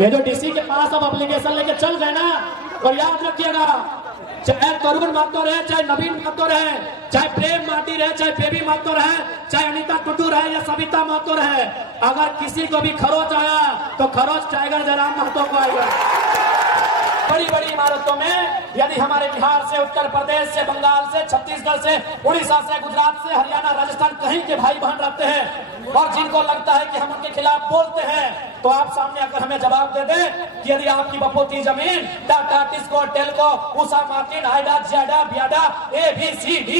ये जो डीसी के पास अब एप्लीकेशन लेके चल गए ना, और याद रखिएगा, चाहे तरुण महतो रहे, चाहे नवीन महतो रहे, चाहे प्रेम माटी रहे, चाहे बेबी महतो रहे, चाहे अनीता टुडू रहे या सविता महतो रहे, अगर किसी को भी खरोच आया तो खरोच टाइगर जयराम महतो को आएगा। बड़ी बड़ी इमारतों में यदि हमारे बिहार से, उत्तर प्रदेश से, बंगाल से, छत्तीसगढ़ से, उड़ीसा से, गुजरात से, हरियाणा, राजस्थान कहीं के भाई बहन रहते हैं और जिनको लगता है कि हम उनके खिलाफ बोलते हैं, तो आप सामने आकर हमें जवाब दे दें कि यदि आपकी बपोती जमीन Tata, TISCO, Telco, Usha Martin, Aida, ज्याडा, BIADA, ABCD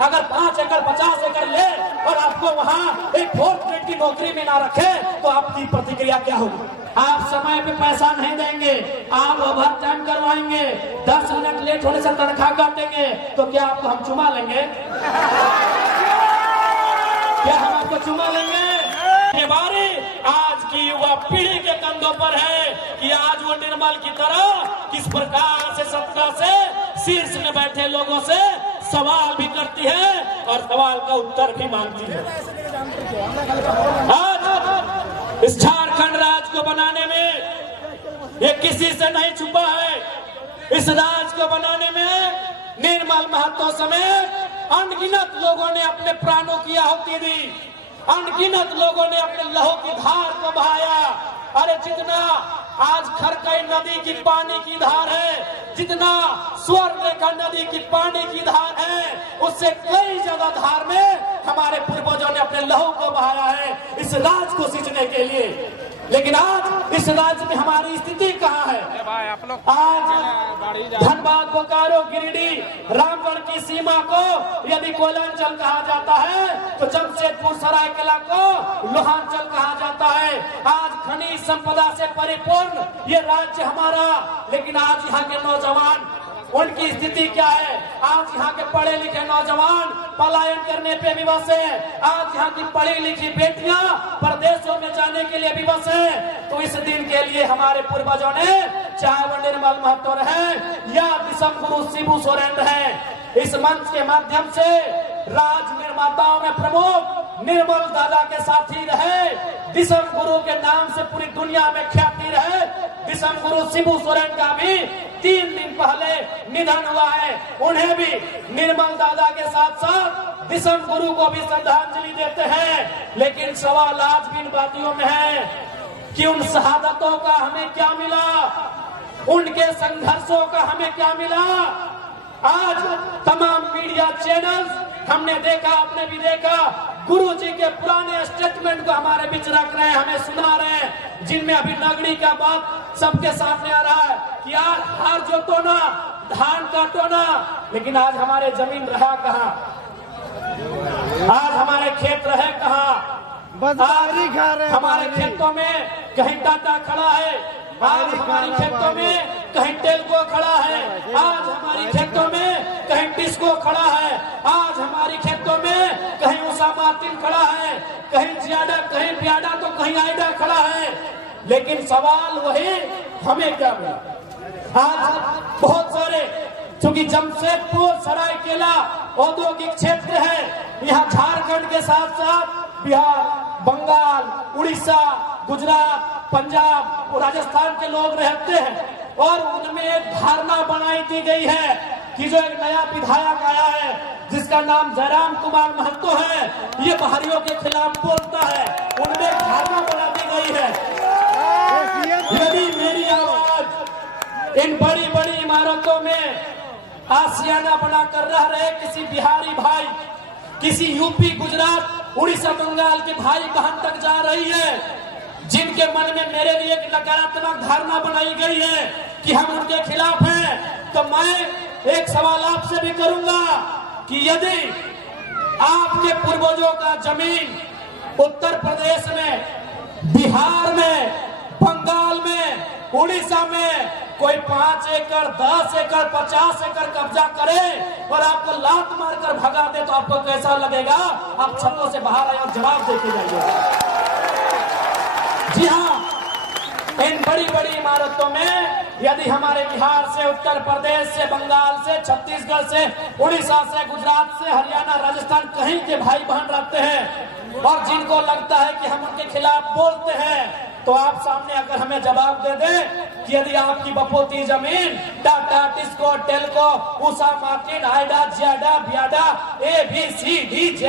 अगर 5 एकड़ 50 एकड़ ले और आपको वहाँ एक 4th ग्रेड की नौकरी में ना रखे, तो आपकी प्रतिक्रिया क्या होगी? आप समय पे पैसा नहीं देंगे, आप ओवर टाइम करवाएंगे, 10 मिनट लेट होने से तनख्वाह काटेंगे, तो क्या आपको हम चुमा लेंगे? क्या हम आपको चुमा लेंगे? ये बारी आज की युवा पीढ़ी के कंधों पर है कि आज वो निर्मल की तरह किस प्रकार से सत्ता से शीर्ष में बैठे लोगों से सवाल भी करती है और सवाल का उत्तर भी मांगती है। आज इस झारखंड राज्य को बनाने में ये किसी से नहीं छुपा है। इस राज्य को बनाने में निर्मल महतो समेत अनगिनत लोगों ने अपने प्राणों की आहुति दी, अनगिनत लोगों ने अपने लहू की धार को बहाया। अरे जितना आज खरकई नदी की पानी की धार है, जितना स्वर्णरेखा नदी की पानी की धार है, उससे कई ज्यादा धार में हमारे पूर्वजों ने अपने लहू को बहाया है इस राज्य को सींचने के लिए। लेकिन आज इस राज्य में हमारी स्थिति कहाँ है? आज धनबाद, बोकारो, गिरिडीह, रामगढ़ की सीमा को यदि कोयलांचल कहा जाता है तो जमशेदपुर सरायकेला को लोहांचल कहा जाता है। आज खनिज संपदा से परिपूर्ण ये राज्य हमारा, लेकिन आज यहाँ के नौजवान, उनकी स्थिति क्या है? आज यहाँ के पढ़े लिखे नौजवान पलायन करने पे विवश है। आज यहाँ की पढ़ी लिखी बेटियां परदेशों में जाने के लिए विवश है। तो इस दिन के लिए हमारे पूर्वजों ने, चाहे वो निर्मल महतो रहे या दिसम गुरु शिबू सोरेन रहे, इस मंच के माध्यम से राज निर्माताओं में प्रमुख निर्मल दादा के साथी रहे, दिसम गुरु के नाम से पूरी दुनिया में ख्याति रहे। दिसम गुरु शिबू सोरेन का भी 3 दिन पहले निधन हुआ है। उन्हें भी निर्मल दादा के साथ साथ दिसम गुरु को भी श्रद्धांजलि देते हैं। लेकिन सवाल आज भी इन बातियों में है कि उन शहादतों का हमें क्या मिला, उनके संघर्षों का हमें क्या मिला। आज तमाम मीडिया चैनल्स हमने देखा, आपने भी देखा, गुरु जी के पुराने स्टेटमेंट को हमारे बीच रख रहे हैं, हमें सुना रहे हैं, जिनमें अभी नगड़ी का बात सबके सामने आ रहा है कि यार हार जोतो ना, धान काटो ना। लेकिन आज हमारे जमीन रहा कहाँ? आज हमारे खेत रहे कहाँ? हमारे खेतों में कहीं टाटा खड़ा है, आज हमारे खेतों में कहीं टेल्को खड़ा है, आज हमारी खेतों में कहीं टिस्को खड़ा है, आज हमारी खेतों में कहीं उषा मार्टिन खड़ा है, कहीं ज्याडा, कहीं बियाडा, तो कहीं आइडा खड़ा है। लेकिन सवाल वही, हमें क्या मिला? आज बहुत सारे, क्योंकि जमशेदपुर सरायकेला औद्योगिक क्षेत्र है, यहाँ झारखंड के साथ साथ बिहार, बंगाल, उड़ीसा, गुजरात, पंजाब, राजस्थान के लोग रहते हैं। और उनमें एक धारणा बनाई दी गई है कि जो एक नया विधायक आया है जिसका नाम जयराम कुमार महतो है, ये बाहरियों के खिलाफ बोलता है। उनमें एक धारणा बना दी गई है। यदि मेरी आवाज इन बड़ी बड़ी इमारतों में आशियाना बनाकर रह रहे किसी बिहारी भाई, किसी यूपी, गुजरात, उड़ीसा, बंगाल के भाई बहन तक जा रही है, जिनके मन में मेरे लिए एक नकारात्मक धारणा बनाई गई है कि हम उनके खिलाफ हैं, तो मैं एक सवाल आपसे भी करूंगा कि यदि आपके पूर्वजों का जमीन उत्तर प्रदेश में, बिहार में, बंगाल में, उड़ीसा में कोई 5 एकड़, 10 एकड़, 50 एकड़ कब्जा करे और आपको लात मारकर भगा दे, तो आपको कैसा लगेगा? आप छतों से बाहर आए और जवाब देके जाइए। जी हाँ, इन बड़ी बड़ी इमारतों में यदि हमारे बिहार से, उत्तर प्रदेश से, बंगाल से, छत्तीसगढ़ से, उड़ीसा से, गुजरात से, हरियाणा, राजस्थान कहीं के भाई बहन रहते हैं और जिनको लगता है कि हम उनके खिलाफ बोलते हैं, तो आप सामने अगर हमें जवाब दे दे कि यदि आपकी बपोती जमीन टाटा, टिस्को, टेल्को, उषा मार्टिन, हाइडा, जियाडा, बियाडा, ABCDZ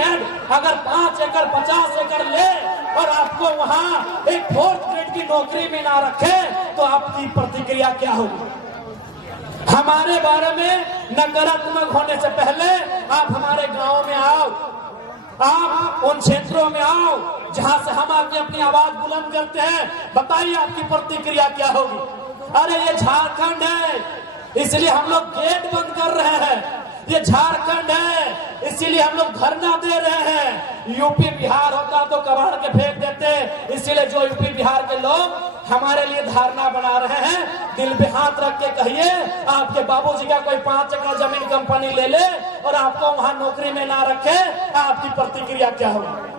अगर 5 एकड़ 50 एकड़ ले और आपको वहाँ एक 4th ग्रेड की नौकरी में ना रखे तो आपकी प्रतिक्रिया क्या होगी? हमारे बारे में नकारात्मक होने से पहले आप हमारे गांव में आओ, आप उन क्षेत्रों में आओ जहां से हम आके अपनी आवाज बुलंद करते हैं। बताइए आपकी प्रतिक्रिया क्या होगी? अरे ये झारखंड है इसलिए हम लोग गेट बंद कर रहे हैं, ये झारखंड है इसीलिए हम लोग धरना दे रहे हैं। यूपी बिहार होता तो कबाड़ के फेंक देते, इसीलिए जो यूपी बिहार के लोग हमारे लिए धारणा बना रहे हैं, दिल पे हाथ रख के कहिए आपके बाबूजी का कोई 5 एकड़ जमीन कंपनी ले ले और आपको वहां नौकरी में ना रखे, आपकी प्रतिक्रिया क्या होगी?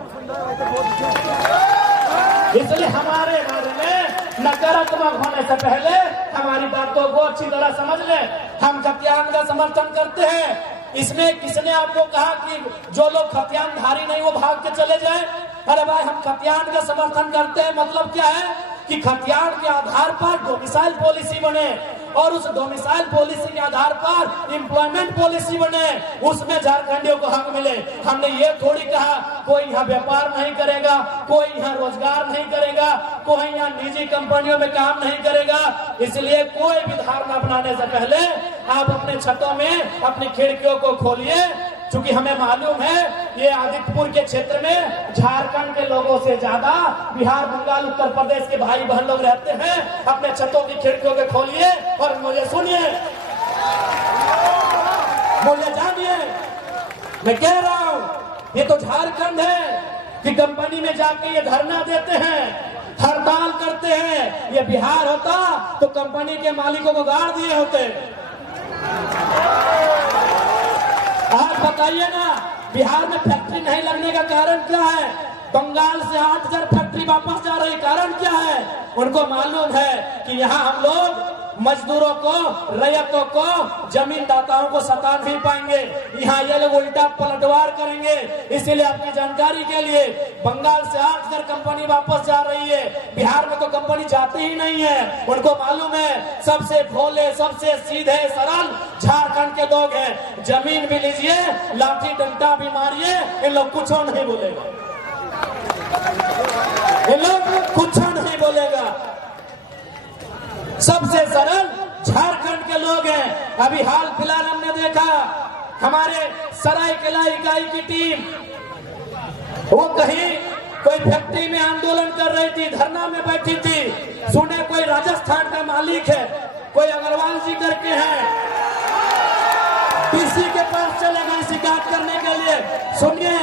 इसलिए हमारे बारे में नकारात्मक होने से पहले हमारी बातों को अच्छी तरह समझ ले। हम खतियान का समर्थन करते हैं। इसमें किसने आपको कहा कि जो लोग खतियानधारी नहीं वो भाग के चले जाए? अरे भाई हम खतियान का समर्थन करते हैं, मतलब क्या है कि खतियान के आधार पर डोमिसाइल पॉलिसी बने और उस डोमिसाइल पॉलिसी के आधार पर एम्प्लॉयमेंट पॉलिसी बने, उसमें झारखंडियों को हक मिले। हमने ये थोड़ी कहा कोई यहाँ व्यापार नहीं करेगा, कोई यहाँ रोजगार नहीं करेगा, कोई यहाँ निजी कंपनियों में काम नहीं करेगा। इसलिए कोई भी धारणा बनाने से पहले आप अपने छतों में अपनी खिड़कियों को खोलिए, क्योंकि हमें मालूम है ये आदित्यपुर के क्षेत्र में झारखंड के लोगों से ज्यादा बिहार, बंगाल, उत्तर प्रदेश के भाई बहन लोग रहते हैं। अपने छतों की खिड़कियों को खोलिए और मुझे सुनिए, मुझे जानिए। मैं कह रहा हूं ये तो झारखंड है कि कंपनी में जाके ये धरना देते हैं, हड़ताल करते हैं। ये बिहार होता तो कंपनी के मालिकों को गाड़ दिए होते। आप बताइए ना, बिहार में फैक्ट्री नहीं लगने का कारण क्या है? बंगाल से 8000 फैक्ट्री वापस जा रही, कारण क्या है? उनको मालूम है कि यहाँ हम लोग मजदूरों को, रैयतों को, जमीनदाताओं को सता नहीं पाएंगे। यहाँ ये लोग उल्टा पलटवार करेंगे। इसीलिए आपकी जानकारी के लिए बंगाल से 8000 कंपनी वापस जा रही है, बिहार में तो कंपनी जाती ही नहीं है। उनको मालूम है सबसे भोले, सबसे सीधे सरल झारखंड के लोग हैं। जमीन भी लीजिए, लाठी डंडा भी मारिए, इन लोग कुछ नहीं बोलेगा, इन लोग कुछ नहीं बोलेगा। सबसे सरल झारखंड के लोग हैं। अभी हाल फिलहाल हमने देखा हमारे सरायकेला इकाई की टीम वो कहीं कोई फैक्ट्री में आंदोलन कर रही थी, धरना में बैठी थी। सुने कोई राजस्थान का मालिक है, कोई अग्रवाल जी करके हैं, डीसी के पास चले गए शिकायत करने के लिए। सुनिए,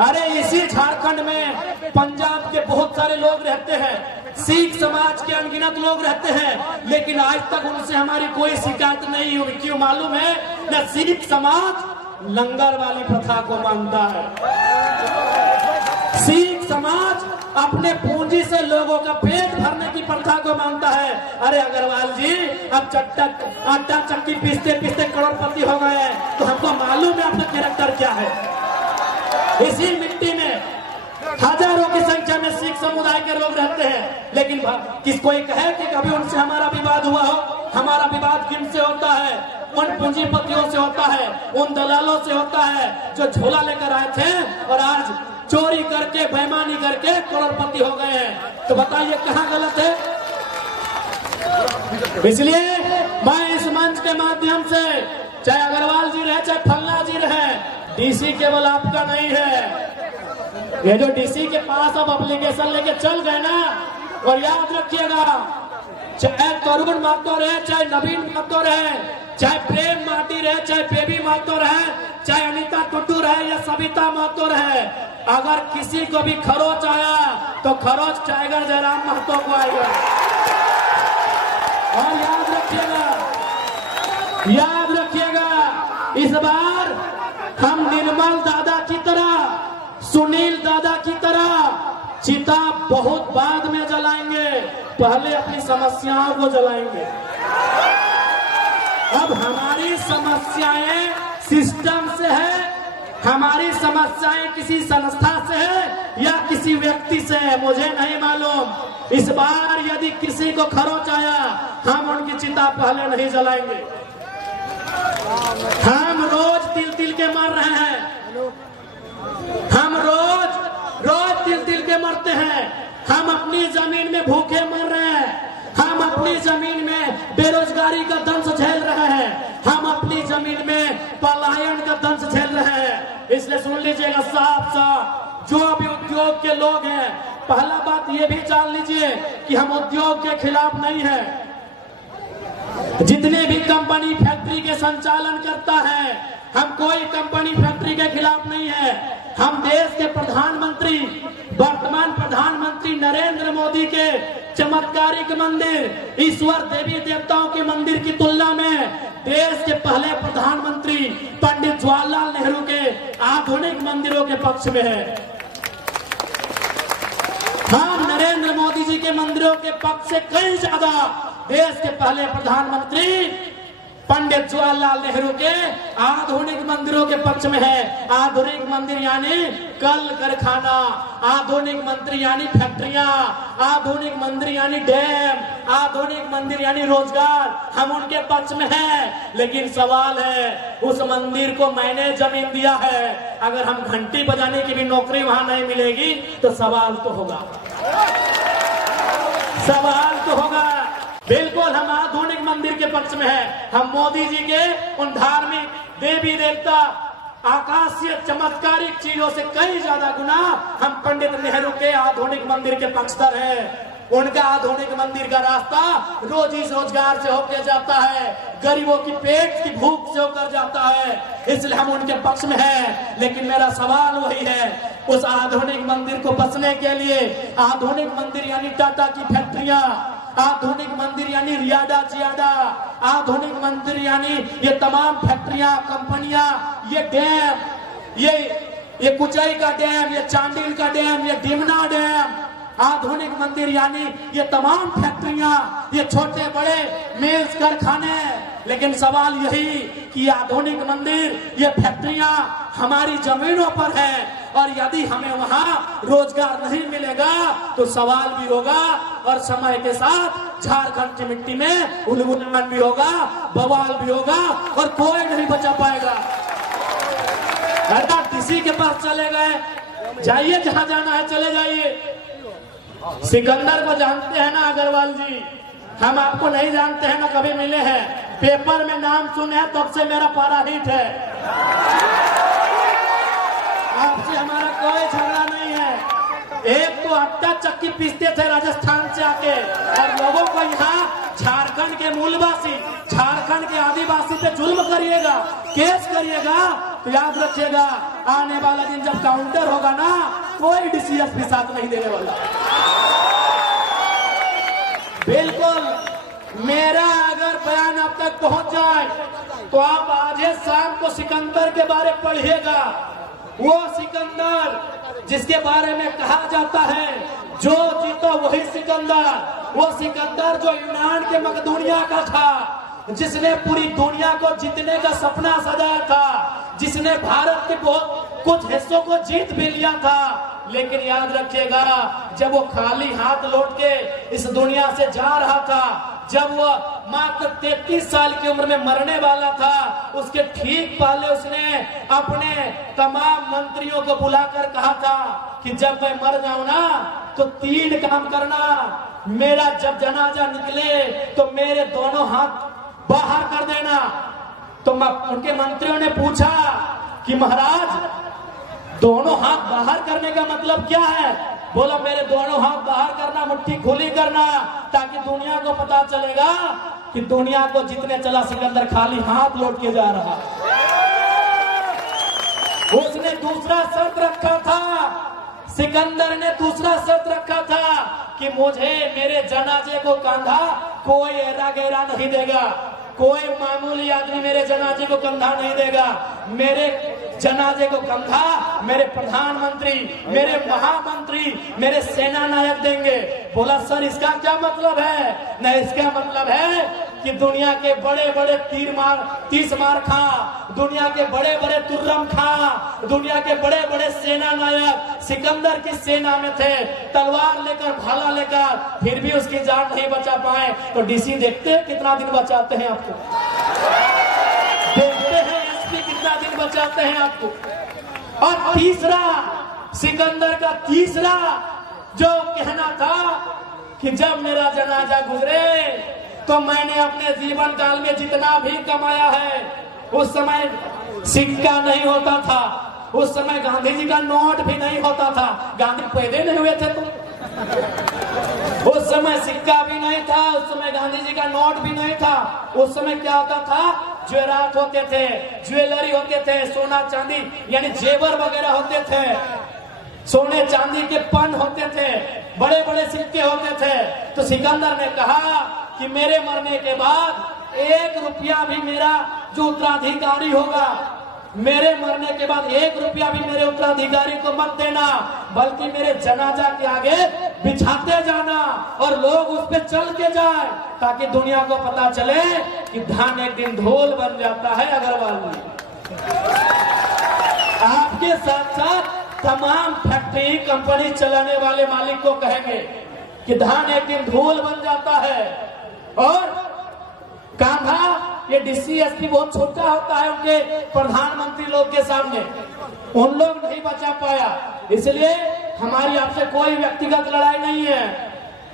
अरे इसी झारखंड में पंजाब के बहुत सारे लोग रहते हैं, सिख समाज के अनगिनत लोग रहते हैं, लेकिन आज तक उनसे हमारी कोई शिकायत नहीं हुई। क्यों मालूम है? न सिख समाज लंगर वाली प्रथा को मानता है, सिख समाज अपने पूंजी से लोगों का पेट भरने की प्रथा को मानता है। अरे अग्रवाल जी, अब आटा चक्की पीसते पीसते करोड़पति हो गए हैं, तो हमको मालूम है आपका कैरेक्टर क्या है। इसी मिट्टी में हजारों की संख्या में सिख समुदाय के लोग रहते हैं, लेकिन किसको ये कहे कि कभी उनसे हमारा विवाद हुआ हो? हमारा विवाद किन से होता है? उन पूंजीपतियों से होता है, उन दलालों से होता है जो झोला लेकर आए थे और आज चोरी करके, बेईमानी करके करोड़पति हो गए हैं। तो बताइए कहाँ गलत है? इसलिए मैं इस मंच के माध्यम से, चाहे अग्रवाल जी रहे, चाहे फल्ला जी रहे, डीसी केवल आपका नहीं है। ये जो डीसी के पास अब एप्लीकेशन लेके चल गए ना, और याद रखिएगा, चाहे तरुण महतो रहे, चाहे नवीन महतो रहे, चाहे प्रेम माटी रहे, चाहे बेबी महतो रहे, चाहे अनीता टुटू रहे या सविता महतो रहे, अगर किसी को भी खरोच आया तो खरोच टाइगर जयराम महतो को आएगा। और याद रखिएगा, इस बार हम निर्मल दादा की तरह, सुनील दादा की तरह चिता बहुत बाद में जलाएंगे, पहले अपनी समस्याओं को जलाएंगे। अब हमारी समस्याएं सिस्टम से है, हमारी समस्याएं किसी संस्था से है या किसी व्यक्ति से है, मुझे नहीं मालूम। इस बार यदि किसी को खरोच आया, हम उनकी चिता पहले नहीं जलाएंगे। हम रोज तिल तिल के मर रहे हैं, हम रोज तिल तिल के मरते हैं। हम अपनी जमीन में भूखे मर रहे हैं, हम अपनी जमीन में बेरोजगारी का दंश झेल रहे हैं, हम अपनी जमीन में पलायन का दंश झेल रहे हैं। इसलिए सुन लीजिएगा साफ साफ, जो भी उद्योग के लोग हैं, पहला बात ये भी जान लीजिए कि हम उद्योग के खिलाफ नहीं है। जितने भी कंपनी फैक्ट्री के संचालन करता है, हम कोई कंपनी फैक्ट्री के खिलाफ नहीं है। हम देश के प्रधानमंत्री, वर्तमान प्रधानमंत्री नरेंद्र मोदी के चमत्कारिक मंदिर, ईश्वर देवी देवताओं के मंदिर की तुलना में देश के पहले प्रधानमंत्री पंडित जवाहरलाल नेहरू के आधुनिक मंदिरों के पक्ष में है। हम नरेंद्र मोदी जी के मंदिरों के पक्ष से कई ज्यादा देश के पहले प्रधानमंत्री पंडित जवाहरलाल नेहरू के आधुनिक मंदिरों के पक्ष में है। आधुनिक मंदिर यानी कल कारखाना, आधुनिक मंदिर यानी फैक्ट्रियां, आधुनिक मंदिर यानी डैम, आधुनिक मंदिर यानी रोजगार, हम उनके पक्ष में हैं। लेकिन सवाल है, उस मंदिर को मैंने जमीन दिया है, अगर हम घंटी बजाने की भी नौकरी वहां नहीं मिलेगी तो सवाल तो होगा, सवाल तो होगा। बिल्कुल हम आधुनिक मंदिर के पक्ष में हैं। हम मोदी जी के उन धार्मिक देवी देवता आकाशीय चमत्कारिक चीजों से कई ज्यादा गुना हम पंडित नेहरू के आधुनिक मंदिर के पक्षधर हैं। उनका आधुनिक मंदिर का रास्ता रोजी रोजगार से होकर जाता है, गरीबों की पेट की भूख से होकर जाता है, इसलिए हम उनके पक्ष में हैं। लेकिन मेरा सवाल वही है, उस आधुनिक मंदिर को बचने के लिए, आधुनिक मंदिर यानी टाटा की फैक्ट्रियां, आधुनिक मंदिर यानी रियाडा जियाडा, आधुनिक मंदिर यानी ये तमाम फैक्ट्रियां, कंपनियां, ये डैम, ये कुचाई का डैम, ये चांडिल का डैम, ये डिमना डैम, आधुनिक मंदिर यानी ये तमाम फैक्ट्रियां, ये छोटे बड़े मिल्स कारखाने। लेकिन सवाल यही कि आधुनिक मंदिर, ये फैक्ट्रियां हमारी जमीनों पर है, और यदि हमें वहां रोजगार नहीं मिलेगा तो सवाल भी होगा, और समय के साथ झारखंड की मिट्टी में उलगुलान भी होगा, बवाल भी होगा, और कोई नहीं बचा पाएगा। किसी के पास चले गए, जाइए जहां जाना है चले जाइए। सिकंदर को जानते हैं ना अग्रवाल जी, हम आपको नहीं जानते हैं ना कभी मिले हैं, पेपर में नाम सुने हैं तब से मेरा पारा हिट है। आपसे हमारा कोई झगड़ा नहीं है। एक तो आटा चक्की पीसते थे राजस्थान से आके, और लोगों को यहाँ झारखंड के मूलवासी, झारखंड के आदिवासी पे जुल्म करिएगा, केस करिएगा, तो याद रखिएगा आने वाला दिन जब काउंटर होगा ना, कोई डीसीएस भी साथ नहीं देने वाला। बिल्कुल मेरा अगर बयान आप तक पहुंच जाए तो आप आज शाम को सिकंदर के बारे में पढ़िएगा। वो सिकंदर जिसके बारे में कहा जाता है जो जीतो वही सिकंदर, वो सिकंदर जो यूनान के मकदूनिया का था, जिसने पूरी दुनिया को जीतने का सपना सजाया था, जिसने भारत के बहुत कुछ हिस्सों को जीत भी लिया था। लेकिन याद रखिएगा, जब वो खाली हाथ लौट के इस दुनिया से जा रहा था, जब वो मात्र 33 साल की उम्र में मरने वाला था, उसके ठीक पहले उसने अपने तमाम मंत्रियों को बुलाकर कहा था कि जब मैं मर जाऊं ना तो 3 काम करना। मेरा जब जनाजा निकले तो मेरे दोनों हाथ बाहर कर देना। तो उनके मंत्रियों ने पूछा कि महाराज दोनों हाथ बाहर करने का मतलब क्या है? बोला मेरे दोनों हाथ बाहर करना, मुट्ठी खुली करना, ताकि दुनिया को पता चलेगा कि दुनिया को जीतने चला सिकंदर खाली हाथ लौट के जा रहा। उसने दूसरा शर्त रखा था, सिकंदर ने दूसरा शर्त रखा था कि मुझे मेरे जनाजे को कंधा कोई एरा गैरा नहीं देगा, कोई मामूली आदमी मेरे जनाजे को कंधा नहीं देगा। मेरे जनाजे को कंधा मेरे प्रधानमंत्री, मेरे महामंत्री, मेरे सेना नायक देंगे। बोला सर इसका क्या मतलब है? नहीं, इसका मतलब है कि दुनिया के बड़े बड़े तीस मार खा, दुनिया के बड़े बड़े तुर्रम खा, दुनिया के बड़े बड़े सेना नायक सिकंदर की सेना में थे, तलवार लेकर भाला लेकर, फिर भी उसकी जान नहीं बचा पाए। तो डीसी देखते हैं कितना दिन बचाते हैं आपको, देखते हैं एसपी कितना दिन बचाते हैं आपको। और तीसरा, सिकंदर का तीसरा जो कहना था कि जब मेरा जनाजा गुजरे तो मैंने अपने जीवन काल में जितना भी कमाया है, उस समय सिक्का नहीं होता था, उस समय गांधी जी का नोट भी नहीं होता था। गांधी पैदा नहीं हुए थे तुम, उस समय सिक्का भी नहीं था, उस समय गांधी जी का नोट भी नहीं था। उस समय क्या होता था? ज्वेरात होते थे, ज्वेलरी होते थे, सोना चांदी यानी जेवर वगैरह होते थे, सोने चांदी के पन होते थे, बड़े बड़े सिक्के होते थे। तो सिकंदर ने कहा कि मेरे मरने के बाद 1 रुपया भी मेरा जो उत्तराधिकारी होगा, मेरे मरने के बाद 1 रुपया भी मेरे उत्तराधिकारी को मत देना, बल्कि मेरे जनाजा के आगे बिछाते जाना और लोग उस पे चल के जाए, ताकि दुनिया को पता चले कि धान एक दिन धूल बन जाता है। अग्रवाल जी आपके साथ साथ तमाम फैक्ट्री कंपनी चलाने वाले मालिक को कहेंगे कि धान एक दिन धूल बन जाता है। और कान्हा, ये डीसी एसपी बहुत छोटा होता है उनके प्रधानमंत्री लोग के सामने, उन लोग नहीं बचा पाया। इसलिए हमारी आपसे कोई व्यक्तिगत लड़ाई नहीं है।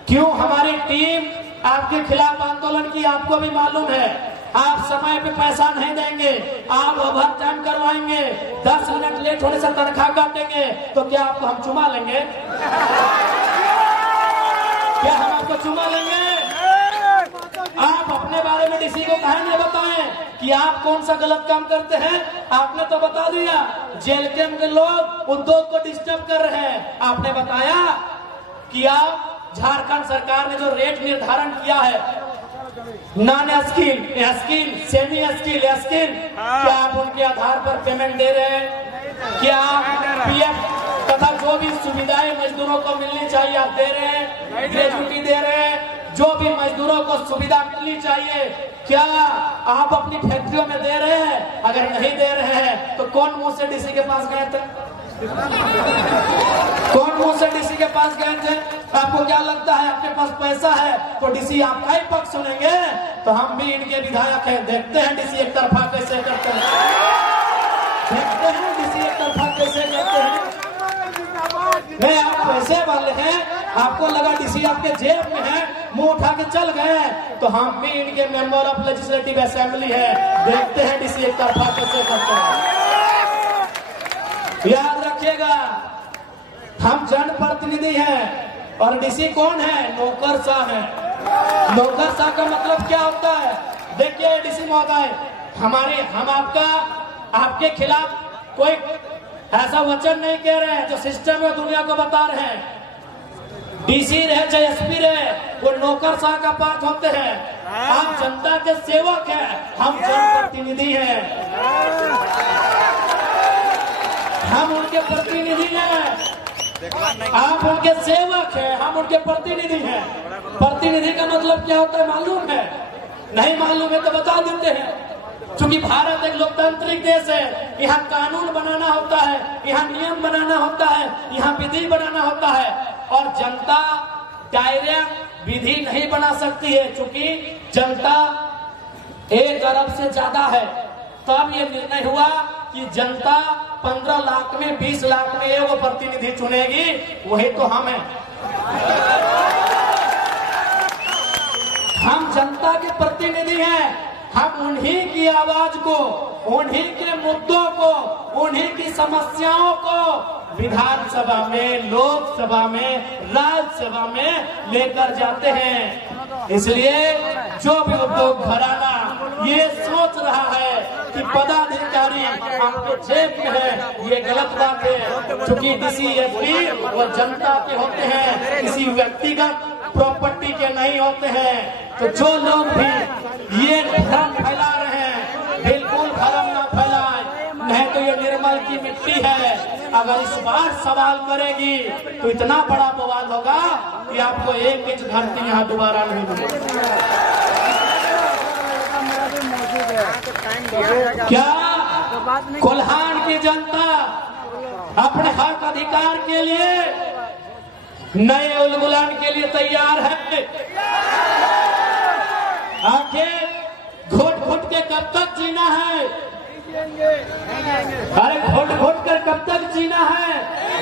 क्यों हमारी टीम आपके खिलाफ आंदोलन की, आपको भी मालूम है। आप समय पे पैसा नहीं देंगे, आप ओवर टाइम करवाएंगे, 10 मिनट लेट होने से तनख्वाह काटेंगे, तो क्या आपको हम चुमा लेंगे? क्या हम आपको चुमा लेंगे? आप अपने बारे में डीसी को कहेंगे, बताएं कि आप कौन सा गलत काम करते हैं। आपने तो बता दिया जेल के लोग उद्योग को डिस्टर्ब कर रहे हैं। आपने बताया कि आप झारखंड सरकार ने जो रेट निर्धारण किया है, non skill, skill, semi skill, skill, क्या आप उनके आधार पर पेमेंट दे रहे हैं? क्या पीएफ तथा जो भी सुविधाएं मजदूरों को मिलनी चाहिए आप दे रहे हैं? ग्रेजुटी दे रहे हैं? जो भी मजदूरों को सुविधा मिलनी चाहिए क्या आप अपनी फैक्ट्रियों में दे रहे हैं? अगर नहीं दे रहे हैं तो कौन मुंह से डीसी के पास गए थे? कौन मुंह से डीसी के पास गए थे? आपको क्या लगता है आपके पास पैसा है तो डीसी आपका ही पक्ष सुनेंगे? तो हम भी इनके विधायक हैं, देखते हैं डीसी एक तरफा कैसे करते हैं, देखते हैं डीसी एक तरफा कैसे करते हैं। नहीं, आप पैसे वाले हैं, आपको लगा डीसी आपके जेब में है, मुंह उठा के चल गए, तो हम भी इनके मेंबर ऑफ लेजिस्लेटिव असेंबली है, देखते हैं डीसी एक तरफा कैसे करते हैं। याद रखिएगा, हम जनप्रतिनिधि हैं और डीसी कौन है? नौकरशाह है। नौकरशाह का मतलब क्या होता है? देखिए डीसी महोदय, हम आपके खिलाफ कोई ऐसा वचन नहीं कह रहे हैं जो सिस्टम में दुनिया को बता रहे हैं। डीसी रहे चाहे एसपी रहे, वो नौकरशाह का पाठ होते हैं। आप जनता के सेवक हैं, हम जनप्रतिनिधि हैं, हम उनके प्रतिनिधि हैं। आप उनके सेवक हैं, हम उनके प्रतिनिधि हैं। प्रतिनिधि का मतलब क्या होता है मालूम है? नहीं मालूम है तो बता देते हैं। क्योंकि भारत एक लोकतांत्रिक देश है, यहाँ कानून बनाना होता है, यहाँ नियम बनाना होता है, यहाँ विधि बनाना होता है, और जनता डायरेक्ट विधि नहीं बना सकती है। क्योंकि जनता 1 अरब से ज्यादा है, तब ये निर्णय हुआ कि जनता 15 लाख में 20 लाख में एगो प्रतिनिधि चुनेगी, वही तो हम हैं। हम जनता के प्रतिनिधि हैं, हम उन्हीं की आवाज को, उन्हीं के मुद्दों को, उन्हीं की समस्याओं को विधानसभा में, लोकसभा में, राज्यसभा में लेकर जाते हैं। इसलिए जो भी उद्योग घराना ये सोच रहा है कि पदाधिकारी आपके जेब में है, ये गलत बात है। क्योंकि डीसी एसपी वो जनता के होते हैं, किसी व्यक्तिगत प्रॉपर्टी के नहीं होते हैं। तो जो लोग भी ये भ्रम फैला रहे हैं, बिल्कुल भ्रम ना फैलाएं। कलर की मिट्टी है, अगर इस बार सवाल करेगी तो इतना बड़ा बवाल होगा कि आपको 1 इंच धरती यहाँ दोबारा नहीं मिलेगी। क्या कोल्हान की जनता अपने हक अधिकार के लिए नए उलगुलान के लिए तैयार है? आखिर घुट घुट के कब तक जीना है? अरे घुट घुट कर कब तक जीना है?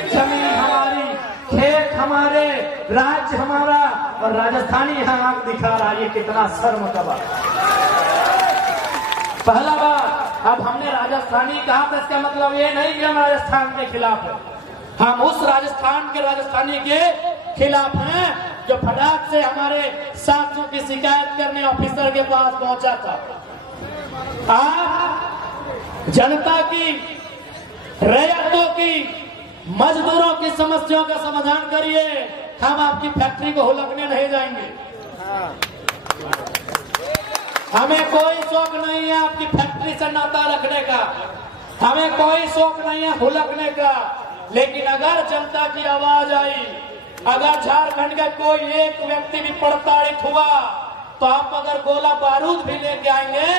जमीन हमारी, खेत हमारे, राज्य हमारा, और राजस्थानी यहाँ आंख दिखा रहा है। ये कितना शर्म का बात। पहला बात, अब हमने राजस्थानी कहा था, इसका मतलब ये नहीं कि हम राजस्थान के खिलाफ है। हम उस राजस्थान के राजस्थानी के खिलाफ हैं जो फटाक से हमारे साथियों की शिकायत करने ऑफिसर के पास पहुंचा था। आप जनता की, रैयतों की, मजदूरों की समस्याओं का समाधान करिए। हम आपकी फैक्ट्री को हुलकने नहीं जाएंगे। हमें कोई शौक नहीं है आपकी फैक्ट्री से नाता रखने का, हमें कोई शौक नहीं है हुलकने का। लेकिन अगर जनता की आवाज आई, अगर झारखंड का कोई एक व्यक्ति भी प्रताड़ित हुआ, तो आप अगर गोला बारूद भी लेके आएंगे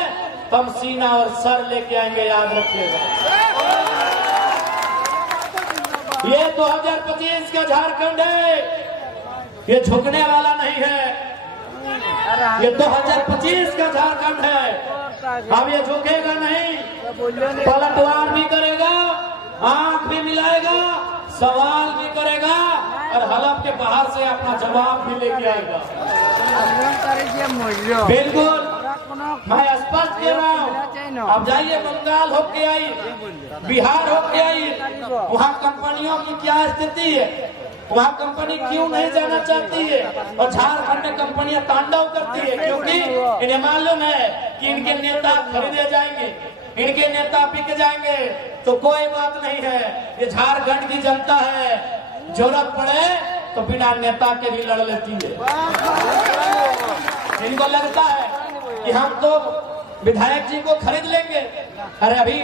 तो हम सीना और सर लेके आएंगे, याद रखिएगा। ये 2025 का झारखंड है, ये झुकने वाला नहीं है। ये 2025 का झारखंड है। अब ये झुकेगा नहीं, पलटवार भी करेगा, आंख भी मिलाएगा, सवाल भी करेगा और हलफ के बाहर से अपना जवाब भी लेके आएगा। बिल्कुल, मैं स्पष्ट कह रहा हूँ। अब जाइए, बंगाल होके आई, बिहार होके आई, वहाँ कंपनियों की क्या स्थिति है, वहाँ कंपनी क्यों नहीं जाना चाहती है, और झारखंड में कंपनियां तांडव करती है, क्योंकि इन्हें मालूम है कि इनके नेता खरीदे जाएंगे, इनके नेता बिक जाएंगे। तो कोई बात नहीं है, ये झारखंड की जनता है, जरूरत पड़े तो बिना नेता के भी लड़ लेती है। इनको लगता है कि हम तो विधायक जी को खरीद लेंगे। अरे अभी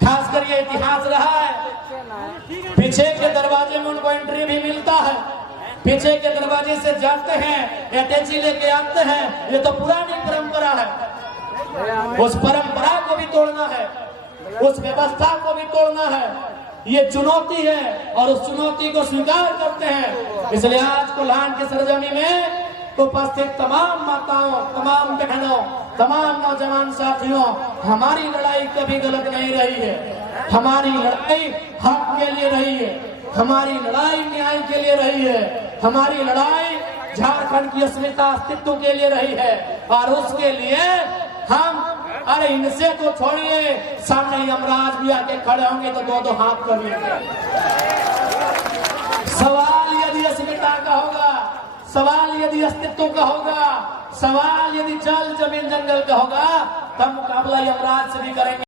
खासकर ये इतिहास रहा है, पीछे के दरवाजे में उनको एंट्री भी मिलता है, पीछे के दरवाजे से जाते हैं, अटैची लेके आते हैं। ये तो पुरानी परंपरा है, उस परंपरा को भी तोड़ना है, उस व्यवस्था को भी तोड़ना है। ये चुनौती है और उस चुनौती को स्वीकार करते हैं। इसलिए आज कोल्हान की सरजमी में उपस्थित तमाम माताओं, तमाम बहनों, तमाम नौजवान साथियों, हमारी लड़ाई कभी गलत नहीं रही है। हमारी लड़ाई हक के लिए रही है, हमारी लड़ाई न्याय के लिए रही है, हमारी लड़ाई झारखंड की अस्मिता, अस्तित्व के लिए रही है। और उसके लिए हम, अरे इनसे तो छोड़िए, सामने यमराज भी आके खड़े होंगे तो 2-2 हाथ कर लेंगे। सवाल यदि अस्मिता का होगा, सवाल यदि अस्तित्व का होगा, सवाल यदि जल जमीन जंगल का होगा, तब मुकाबला यमराज से भी करेंगे।